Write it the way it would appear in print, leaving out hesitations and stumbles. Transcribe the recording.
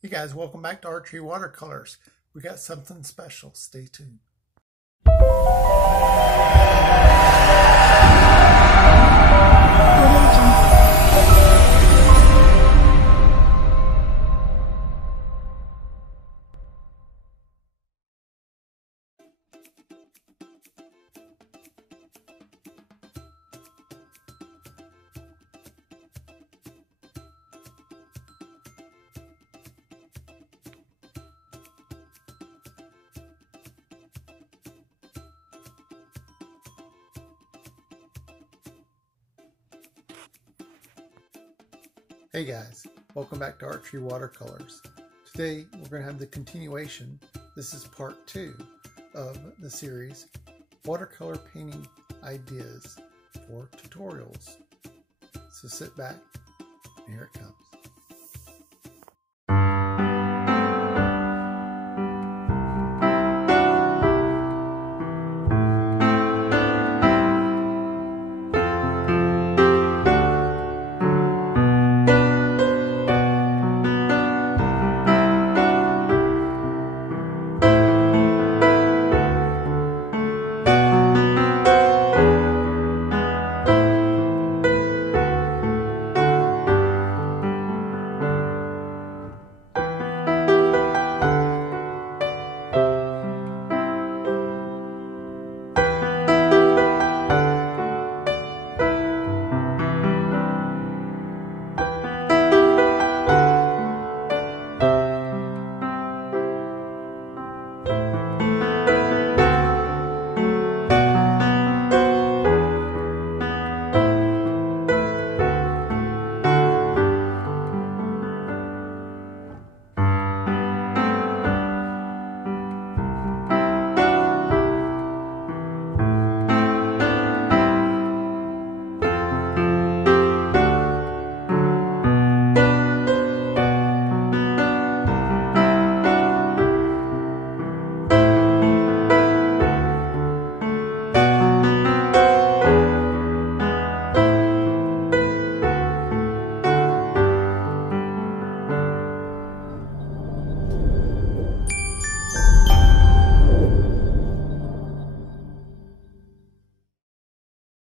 Hey guys, welcome back to Archery Watercolors. We got something special. Stay tuned. Hey guys, welcome back to Archery Watercolors. Today we're going to have the continuation. This is part 2 of the series Watercolor Painting Ideas for Tutorials. So sit back and here it comes.